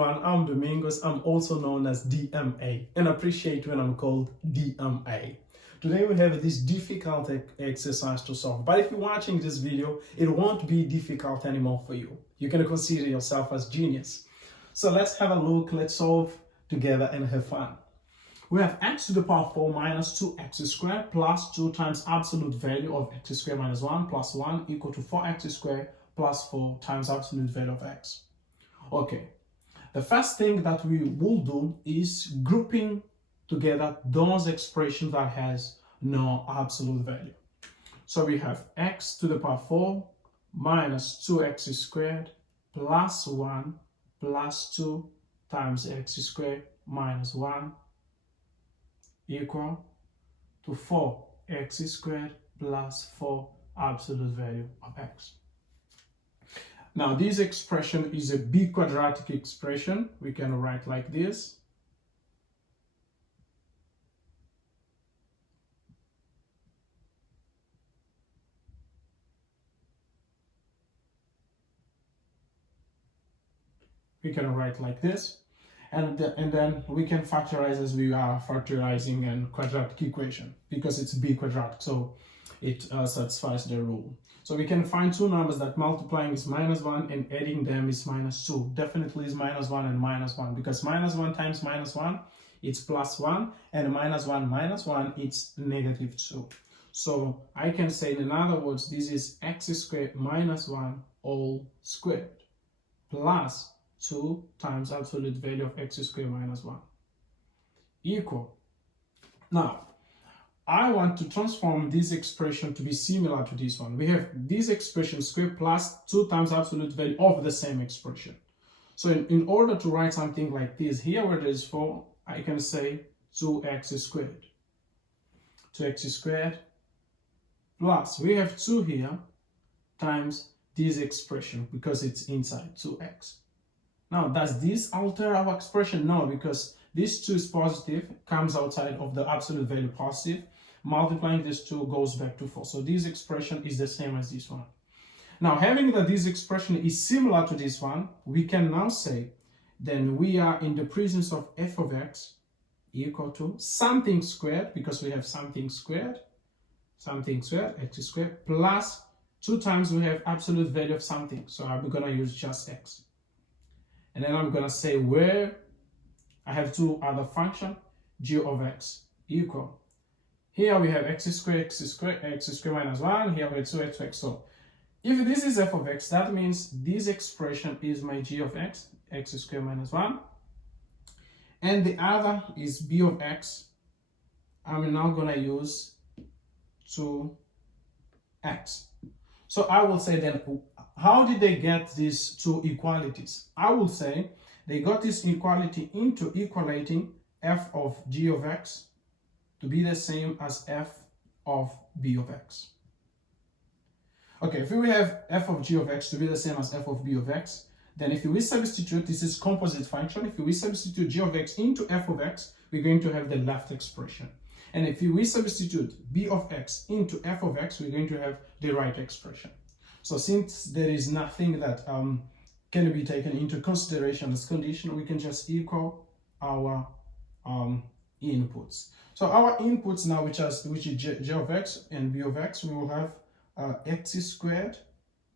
everyone, I'm Domingos. I'm also known as DMA and appreciate when I'm called DMA. Today we have this difficult exercise to solve, but if you're watching this video, it won't be difficult anymore for you. You can consider yourself as genius. So let's have a look, let's solve together and have fun. We have x to the power 4 minus 2x squared plus 2 times absolute value of x squared minus 1 plus 1 equal to 4x squared plus 4 times absolute value of x. Okay, the first thing that we will do is grouping together those expressions that has no absolute value. So we have x to the power 4 minus 2x squared plus 1 plus 2 times x squared minus 1 equal to 4x squared plus 4 absolute value of x. Now this expression is a big quadratic expression. We can write like this. We can write like this. And then we can factorize as we are factorizing a quadratic equation because it's big quadratic, so it satisfies the rule. So we can find two numbers that multiplying is minus 1 and adding them is minus 2. Definitely is minus 1 and minus 1 because minus 1 times minus 1 it's plus 1 and minus 1 it's negative 2. So I can say in other words this is x squared minus 1 all squared plus 2 times absolute value of x squared minus 1 equal. Now I want to transform this expression to be similar to this one. We have this expression squared plus 2 times absolute value of the same expression. So in order to write something like this, here where there is 4, I can say 2x squared. 2x squared plus, we have 2 here, times this expression because it's inside 2x. Now, does this alter our expression? No, because this 2 is positive, comes outside of the absolute value positive. Multiplying this 2 goes back to 4. So this expression is the same as this one. Now, having that this expression is similar to this one, we can now say then we are in the presence of f of x equal to something squared, because we have something squared, x squared, plus 2 times we have absolute value of something. So I'm going to use just x. And then I'm going to say where I have two other functions, g of x equal. Here we have x squared minus 1. Here we have 2x. So if this is f of x, that means this expression is my g of x, x squared minus 1. And the other is b of x. I'm now going to use 2x. So I will say then, how did they get these two equalities? I will say they got this equality into equalating f of g of x to be the same as f of b of x. Okay, if we have f of g of x to be the same as f of b of x, then if we substitute, this is composite function, if we substitute g of x into f of x, we're going to have the left expression. And if we substitute b of x into f of x, we're going to have the right expression. So since there is nothing that can be taken into consideration as condition, we can just equal our inputs. So our inputs now, which is g of x and b of x, we will have x squared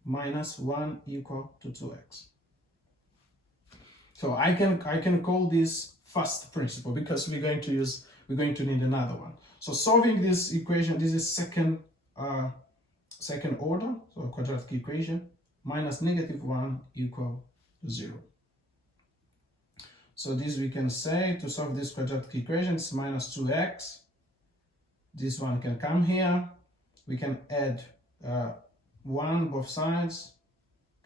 minus 1 equal to 2x. So I can call this first principle because we're going to need another one. So solving this equation, this is second order, so a quadratic equation, minus negative 1 equal to 0. So this we can say to solve this quadratic equation is minus 2x. This one can come here. We can add 1 both sides.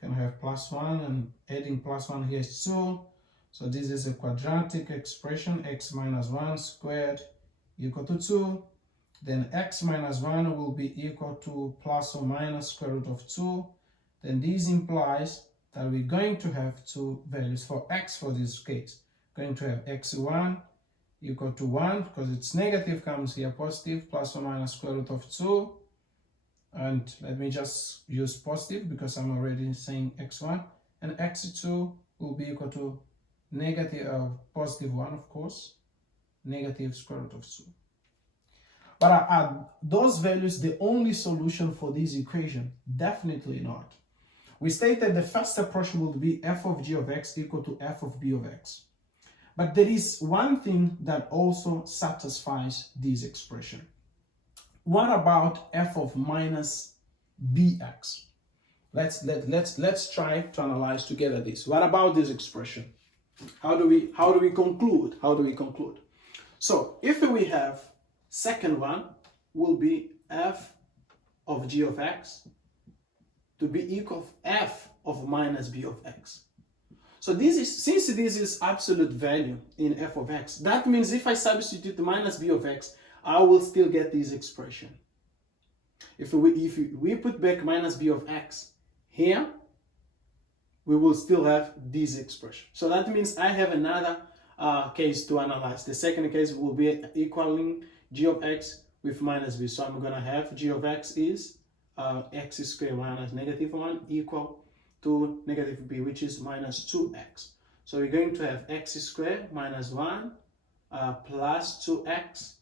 Can have plus 1 and adding plus 1 here is 2. So this is a quadratic expression, x minus 1 squared equal to 2. Then x minus 1 will be equal to plus or minus square root of 2. Then this implies that we're going to have two values for x for this case. Going to have x1 equal to 1 because it's negative comes here positive, plus or minus square root of 2. And let me just use positive because I'm already saying x1. And x2 will be equal to positive 1, of course, negative square root of 2. But are those values the only solution for this equation? Definitely not. We stated the first approach would be f of g of x equal to f of b of x. But there is one thing that also satisfies this expression. What about f of minus bx? Let's try to analyze together this. What about this expression? How do we conclude? How do we conclude? So if we have second one will be f of g of x to be equal to f of minus b of x. So since this is absolute value in f of x, that means if I substitute minus b of x, I will still get this expression. If we put back minus b of x here, we will still have this expression. So that means I have another case to analyze. The second case will be equaling g of x with minus b. So I'm going to have g of x is x squared minus negative 1 equal to negative b, which is minus 2x. So we're going to have x squared minus 1 plus 2x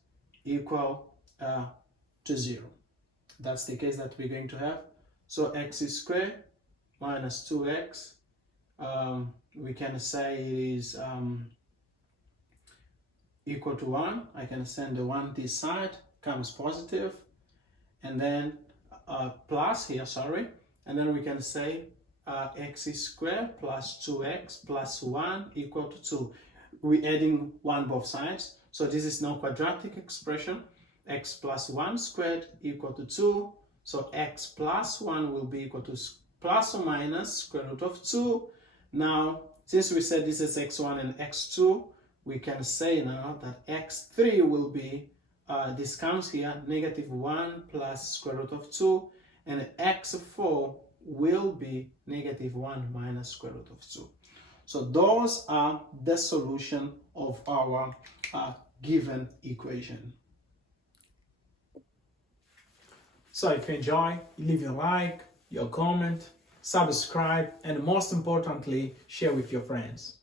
equal to 0. That's the case that we're going to have. So x squared minus 2x, we can say it is equal to 1. I can send the 1 this side, comes positive, and then plus here, sorry, and then we can say x squared plus 2x plus 1 equal to 2. We're adding 1 both sides, so this is now quadratic expression. X plus 1 squared equal to 2, so x plus 1 will be equal to plus or minus square root of 2. Now, since we said this is x1 and x2, we can say now that x3 will be, this comes here, negative 1 plus square root of 2, and x4 will be negative 1 minus square root of 2. So those are the solution of our given equation. So if you enjoy, leave your like, your comment, subscribe, and most importantly, share with your friends.